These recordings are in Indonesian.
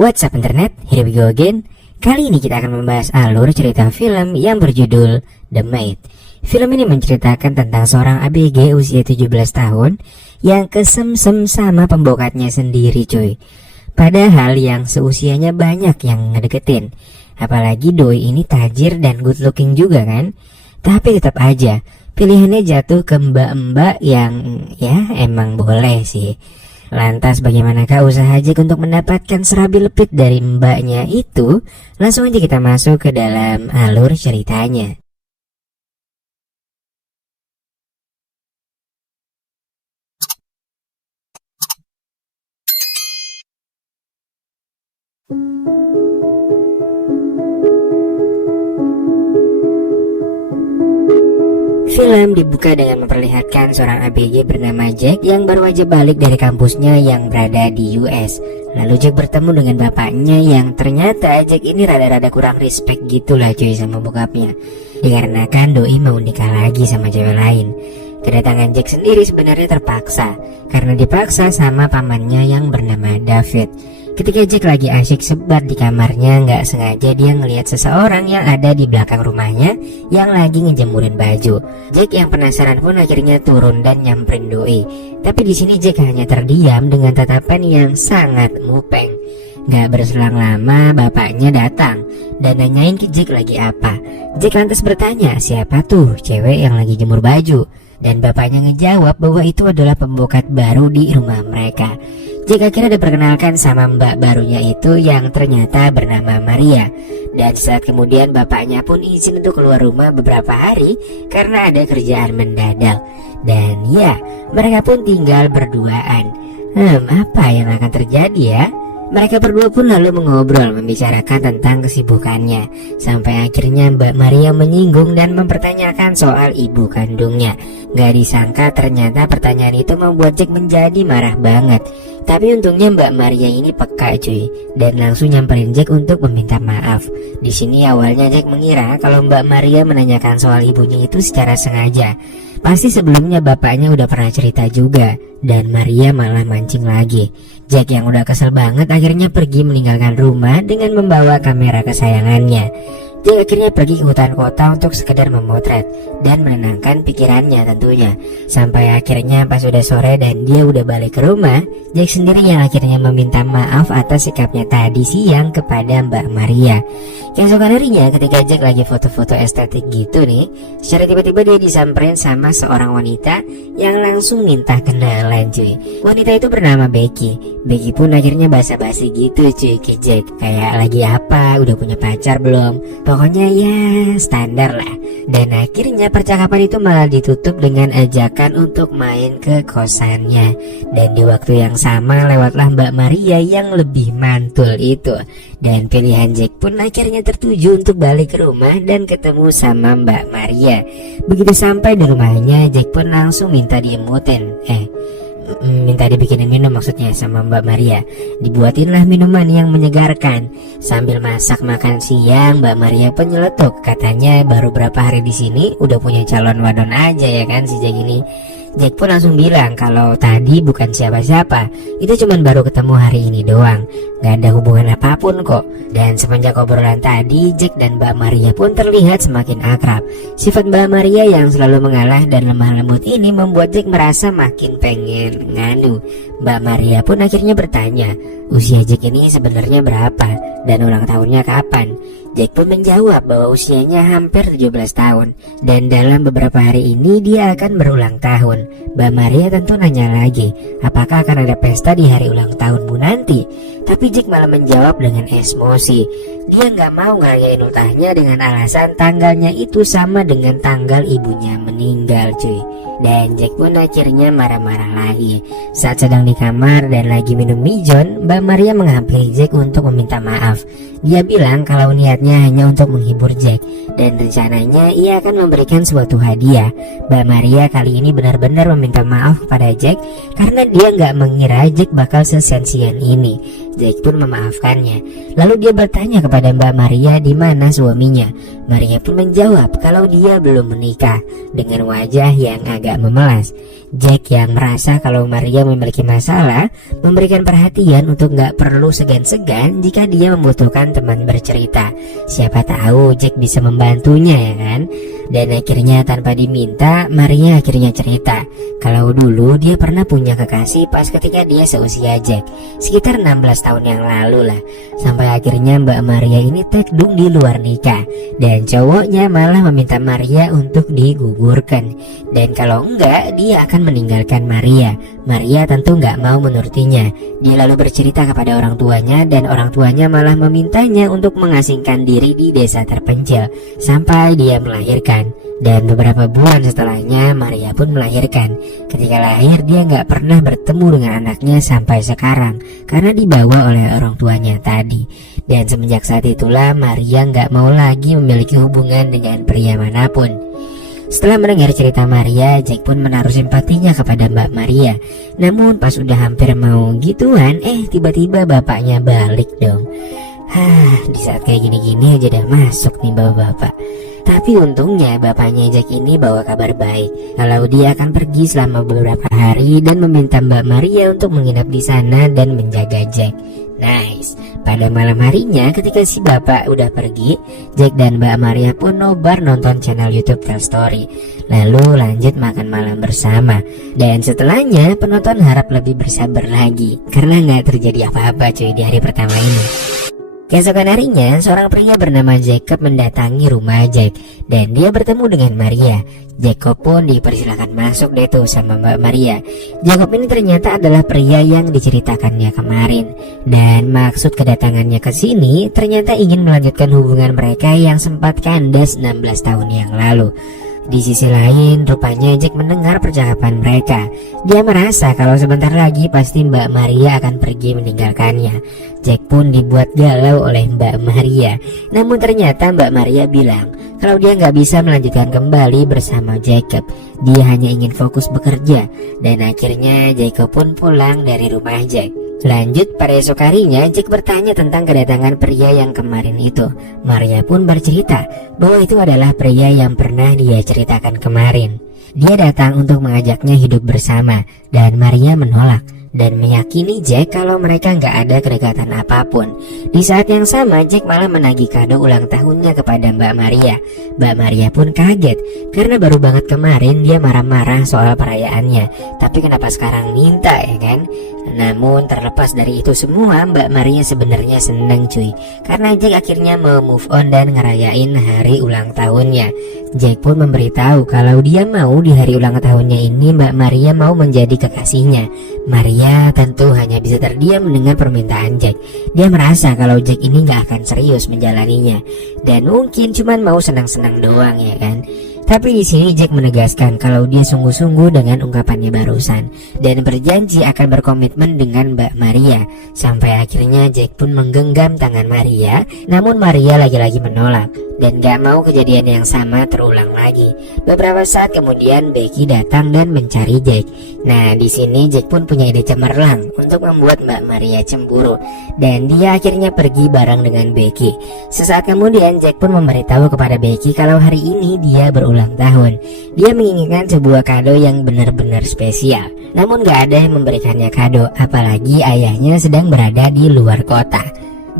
What's up internet, here we go again. Kali ini kita akan membahas alur cerita film yang berjudul The Maid. Film ini menceritakan tentang seorang ABG usia 17 tahun yang kesemsem sama pembokatnya sendiri cuy. Padahal yang seusianya banyak yang ngedeketin. Apalagi doi ini tajir dan good looking juga kan. Tapi tetap aja pilihannya jatuh ke mbak-mbak yang ya emang boleh sih. Lantas bagaimanakah usaha Jack untuk mendapatkan serabi lepit dari mbaknya itu? Langsung aja kita masuk ke dalam alur ceritanya. Film dibuka dengan memperlihatkan seorang ABG bernama Jack yang baru aja balik dari kampusnya yang berada di US. Lalu Jack bertemu dengan bapaknya yang ternyata Jack ini rada-rada kurang respect gitulah cuy sama bokapnya. Dikarenakan doi mau nikah lagi sama cewek lain. Kedatangan Jack sendiri sebenarnya terpaksa karena dipaksa sama pamannya yang bernama David. Ketika Jack lagi asyik sebat di kamarnya, nggak sengaja dia ngelihat seseorang yang ada di belakang rumahnya yang lagi ngejemurin baju. Jack yang penasaran pun akhirnya turun dan nyamperin doi. Tapi di sini Jack hanya terdiam dengan tatapan yang sangat mupeng. Gak berselang lama bapaknya datang dan nanyain ke Jack lagi apa. Jack lantas bertanya siapa tuh cewek yang lagi jemur baju. Dan bapaknya ngejawab bahwa itu adalah pembokat baru di rumah mereka. Jack akhirnya diperkenalkan sama mbak barunya itu yang ternyata bernama Maria. Dan saat kemudian bapaknya pun izin untuk keluar rumah beberapa hari karena ada kerjaan mendadak. Dan ya, mereka pun tinggal berduaan. Apa yang akan terjadi ya? Mereka berdua pun lalu mengobrol membicarakan tentang kesibukannya. Sampai akhirnya Mbak Maria menyinggung dan mempertanyakan soal ibu kandungnya. Gak disangka ternyata pertanyaan itu membuat Jack menjadi marah banget. Tapi untungnya Mbak Maria ini peka cuy dan langsung nyamperin Jack untuk meminta maaf. Di sini awalnya Jack mengira kalau Mbak Maria menanyakan soal ibunya itu secara sengaja. Pasti sebelumnya bapaknya udah pernah cerita juga dan Maria malah mancing lagi. Jack yang udah kesel banget akhirnya pergi meninggalkan rumah dengan membawa kamera kesayangannya. Jack akhirnya pergi ke hutan kota untuk sekedar memotret dan menenangkan pikirannya tentunya. Sampai akhirnya pas udah sore dan dia udah balik ke rumah, Jack sendiri yang akhirnya meminta maaf atas sikapnya tadi siang kepada Mbak Maria. Keesokan harinya ketika Jack lagi foto-foto estetik gitu nih, secara tiba-tiba dia disamperin sama seorang wanita yang langsung minta kenalan cuy. Wanita itu bernama Becky. Becky pun akhirnya basa-basi gitu cuy ke Jack. Kayak lagi apa, udah punya pacar belum? Pokoknya ya standar lah. Dan akhirnya percakapan itu malah ditutup dengan ajakan untuk main ke kosannya. Dan di waktu yang sama lewatlah Mbak Maria yang lebih mantul itu. Dan pilihan Jack pun akhirnya tertuju untuk balik ke rumah dan ketemu sama Mbak Maria. Begitu sampai di rumahnya Jack pun langsung minta diemutin minta dibikinin minum maksudnya sama Mbak Maria. Dibuatinlah minuman yang menyegarkan. Sambil masak makan siang Mbak Maria pun nyeletuk. Katanya baru berapa hari di sini udah punya calon wadon aja ya kan si Jack ini. Jack pun langsung bilang kalau tadi bukan siapa-siapa, itu cuman baru ketemu hari ini doang, gak ada hubungan apapun kok. Dan semenjak obrolan tadi, Jack dan Mbak Maria pun terlihat semakin akrab. Sifat Mbak Maria yang selalu mengalah dan lemah lembut ini membuat Jack merasa makin pengen nganu. Mbak Maria pun akhirnya bertanya, usia Jack ini sebenarnya berapa dan ulang tahunnya kapan? Jack pun menjawab bahwa usianya hampir 17 tahun dan dalam beberapa hari ini dia akan berulang tahun. Mbak Maria tentu nanya lagi, apakah akan ada pesta di hari ulang tahunmu nanti? Tapi Jack malah menjawab dengan emosi. Dia nggak mau ngerayain ultahnya dengan alasan tanggalnya itu sama dengan tanggal ibunya meninggal cuy. Dan Jack pun akhirnya marah-marah lagi. Saat sedang di kamar dan lagi minum mijon, Mbak Maria menghampiri Jack untuk meminta maaf. Dia bilang kalau niatnya hanya untuk menghibur Jack dan rencananya ia akan memberikan suatu hadiah. Mbak Maria kali ini benar-benar meminta maaf kepada Jack karena dia nggak mengira Jack bakal sesensian ini. Jack pun memaafkannya. Lalu dia bertanya kepada Mbak Maria di mana suaminya. Maria pun menjawab kalau dia belum menikah dengan wajah yang agak memelas. Jack yang merasa kalau Maria memiliki masalah memberikan perhatian untuk gak perlu segan-segan jika dia membutuhkan teman bercerita. Siapa tahu Jack bisa membantunya, ya kan? Dan akhirnya tanpa diminta, Maria akhirnya cerita kalau dulu dia pernah punya kekasih pas ketika dia seusia Jack, sekitar 16 tahun yang lalu lah. Sampai akhirnya Mbak Maria ini tekdung di luar nikah, dan cowoknya malah meminta Maria untuk digugurkan. Dan kalau enggak, dia akan meninggalkan Maria. Maria tentu nggak mau menurutinya. Dia lalu bercerita kepada orang tuanya, dan orang tuanya malah memintanya untuk mengasingkan diri di desa terpencil sampai dia melahirkan. Dan beberapa bulan setelahnya Maria pun melahirkan. Ketika lahir dia nggak pernah bertemu dengan anaknya sampai sekarang karena dibawa oleh orang tuanya tadi. Dan semenjak saat itulah Maria nggak mau lagi memiliki hubungan dengan pria manapun. Setelah mendengar cerita Maria, Jack pun menaruh simpatinya kepada Mbak Maria. Namun pas udah hampir mau gituan, tiba-tiba bapaknya balik dong. Di saat kayak gini-gini aja udah masuk nih bapak-bapak. Tapi untungnya bapaknya Jack ini bawa kabar baik kalau dia akan pergi selama beberapa hari dan meminta Mbak Maria untuk menginap di sana dan menjaga Jack. Nice. Pada malam harinya ketika si bapak udah pergi, Jack dan Mbak Maria pun nobar nonton channel YouTube Tell Story. Lalu lanjut makan malam bersama. Dan setelahnya penonton harap lebih bersabar lagi karena nggak terjadi apa-apa cuy di hari pertama ini. Keesokan harinya, seorang pria bernama Jacob mendatangi rumah Jack dan dia bertemu dengan Maria. Jacob pun dipersilakan masuk deh tuh sama Mbak Maria. Jacob ini ternyata adalah pria yang diceritakannya kemarin. Dan maksud kedatangannya ke sini ternyata ingin melanjutkan hubungan mereka yang sempat kandas 16 tahun yang lalu. Di sisi lain, rupanya Jack mendengar percakapan mereka. Dia merasa kalau sebentar lagi pasti Mbak Maria akan pergi meninggalkannya. Jack pun dibuat galau oleh Mbak Maria. Namun ternyata Mbak Maria bilang kalau dia nggak bisa melanjutkan kembali bersama Jacob. Dia hanya ingin fokus bekerja. Dan akhirnya Jacob pun pulang dari rumah Jack. Lanjut pada esok harinya, Jack bertanya tentang kedatangan pria yang kemarin itu. Maria pun bercerita bahwa itu adalah pria yang pernah dia ceritakan kemarin. Dia datang untuk mengajaknya hidup bersama dan Maria menolak dan meyakini Jack kalau mereka nggak ada kedekatan apapun. Di saat yang sama, Jack malah menagih kado ulang tahunnya kepada Mbak Maria. Mbak Maria pun kaget karena baru banget kemarin dia marah-marah soal perayaannya, tapi kenapa sekarang minta, ya kan? Namun terlepas dari itu semua, Mbak Maria sebenarnya senang cuy karena Jack akhirnya mau move on dan ngerayain hari ulang tahunnya. Jack pun memberitahu kalau dia mau di hari ulang tahunnya ini Mbak Maria mau menjadi kekasihnya. Maria tentu hanya bisa terdiam mendengar permintaan Jack. Dia merasa kalau Jack ini gak akan serius menjalaninya dan mungkin cuman mau senang-senang doang, ya kan? Tapi di sini Jack menegaskan kalau dia sungguh-sungguh dengan ungkapannya barusan dan berjanji akan berkomitmen dengan Mbak Maria. Sampai akhirnya Jack pun menggenggam tangan Maria, namun Maria lagi-lagi menolak dan gak mau kejadian yang sama terulang lagi. Beberapa saat kemudian Becky datang dan mencari Jack. Nah, di sini Jack pun punya ide cemerlang untuk membuat Mbak Maria cemburu dan dia akhirnya pergi bareng dengan Becky. Sesaat kemudian Jack pun memberitahu kepada Becky kalau hari ini dia berulang tahun. Dia menginginkan sebuah kado yang benar-benar spesial. Namun gak ada yang memberikannya kado, apalagi ayahnya sedang berada di luar kota.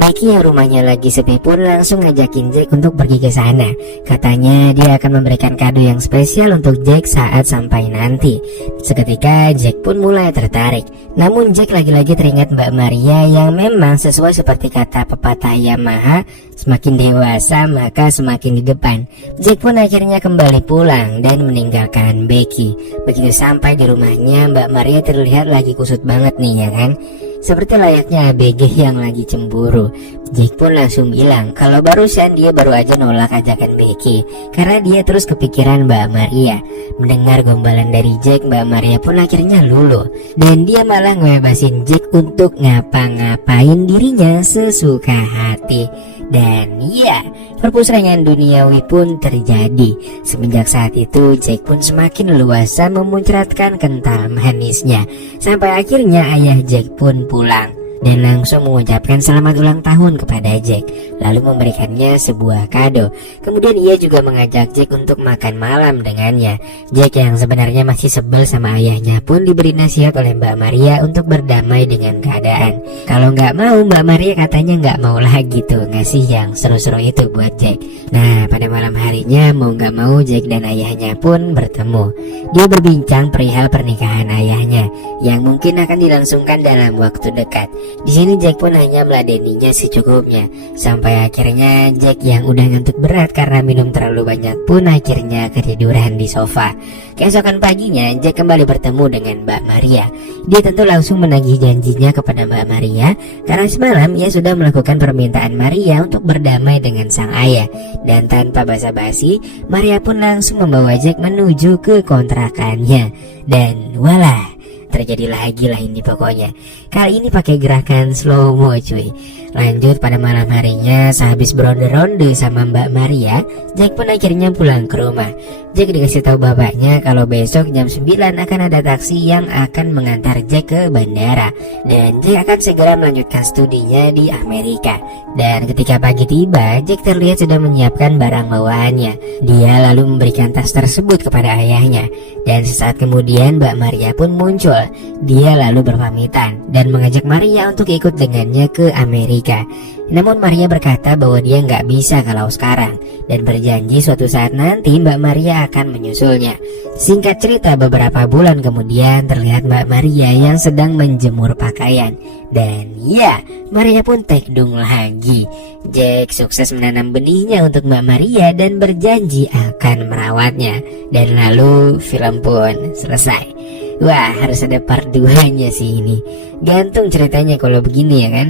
Becky yang rumahnya lagi sepi pun langsung ngajakin Jack untuk pergi ke sana. Katanya dia akan memberikan kado yang spesial untuk Jack saat sampai nanti. Seketika Jack pun mulai tertarik. Namun Jack lagi-lagi teringat Mbak Maria yang memang sesuai seperti kata pepatah Yamaha, semakin dewasa maka semakin di depan. Jack pun akhirnya kembali pulang dan meninggalkan Becky. Begitu sampai di rumahnya, Mbak Maria terlihat lagi kusut banget nih, ya kan? Seperti layaknya ABG yang lagi cemburu. Jack pun langsung bilang kalau barusan dia baru aja nolak ajakan Becky karena dia terus kepikiran Mbak Maria. Mendengar gombalan dari Jack, Mbak Maria pun akhirnya luluh dan dia malah ngebebasin Jack untuk ngapa-ngapain dirinya sesuka hati. Dan iya, perpusrengan duniawi pun terjadi. Semenjak saat itu Jack pun semakin leluasa memuncratkan kental manisnya. Sampai akhirnya ayah Jack pun pulang. dan langsung mengucapkan selamat ulang tahun kepada Jack, lalu memberikannya sebuah kado. Kemudian ia juga mengajak Jack untuk makan malam dengannya. Jack yang sebenarnya masih sebel sama ayahnya pun diberi nasihat oleh Mbak Maria untuk berdamai dengan keadaan. Kalau nggak mau, Mbak Maria katanya nggak mau lagi tuh ngasih yang seru-seru itu buat Jack. Nah, pada malam harinya mau nggak mau Jack dan ayahnya pun bertemu. Dia berbincang perihal pernikahan ayahnya yang mungkin akan dilangsungkan dalam waktu dekat. Di sini Jack pun hanya meladeninya secukupnya, sampai akhirnya Jack yang udah ngantuk berat karena minum terlalu banyak pun akhirnya ketiduran di sofa. Keesokan paginya Jack kembali bertemu dengan Mbak Maria. Dia tentu langsung menagih janjinya kepada Mbak Maria karena semalam ia sudah melakukan permintaan Maria untuk berdamai dengan sang ayah. Dan tanpa basa-basi, Maria pun langsung membawa Jack menuju ke kontrakannya. Dan walah, terjadi lagi lah ini pokoknya. Kali ini pakai gerakan slow mo cuy. Lanjut pada malam harinya, sehabis beronde-ronde sama Mbak Maria, Jack pun akhirnya pulang ke rumah. Jack dikasih tahu bapaknya kalau besok jam 9 akan ada taksi yang akan mengantar Jack ke bandara, dan Jack akan segera melanjutkan studinya di Amerika. Dan ketika pagi tiba, Jack terlihat sudah menyiapkan barang bawaannya. Dia lalu memberikan tas tersebut kepada ayahnya, dan sesaat kemudian Mbak Maria pun muncul. Dia lalu berpamitan dan mengajak Maria untuk ikut dengannya ke Amerika. Namun Maria berkata bahwa dia nggak bisa kalau sekarang, dan berjanji suatu saat nanti Mbak Maria akan menyusulnya. Singkat cerita, beberapa bulan kemudian terlihat Mbak Maria yang sedang menjemur pakaian. Dan ya, Maria pun tekdung lagi. Jack sukses menanam benihnya untuk Mbak Maria dan berjanji akan merawatnya. Dan lalu film pun selesai. Wah, harus ada part 2-nya sih ini. Gantung ceritanya kalau begini ya kan.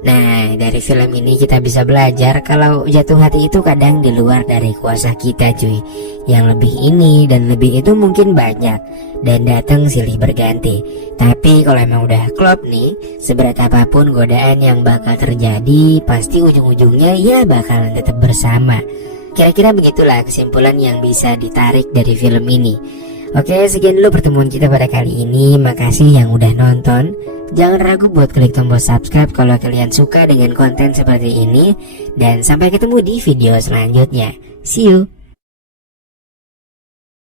Nah, dari film ini kita bisa belajar kalau jatuh hati itu kadang di luar dari kuasa kita cuy. Yang lebih ini dan lebih itu mungkin banyak, dan datang silih berganti. Tapi kalau emang udah klop nih, seberat apapun godaan yang bakal terjadi, pasti ujung-ujungnya ya bakalan tetap bersama. Kira-kira begitulah kesimpulan yang bisa ditarik dari film ini. Oke, sekian dulu pertemuan kita pada kali ini. Makasih yang udah nonton. Jangan ragu buat klik tombol subscribe kalau kalian suka dengan konten seperti ini. Dan sampai ketemu di video selanjutnya. See you.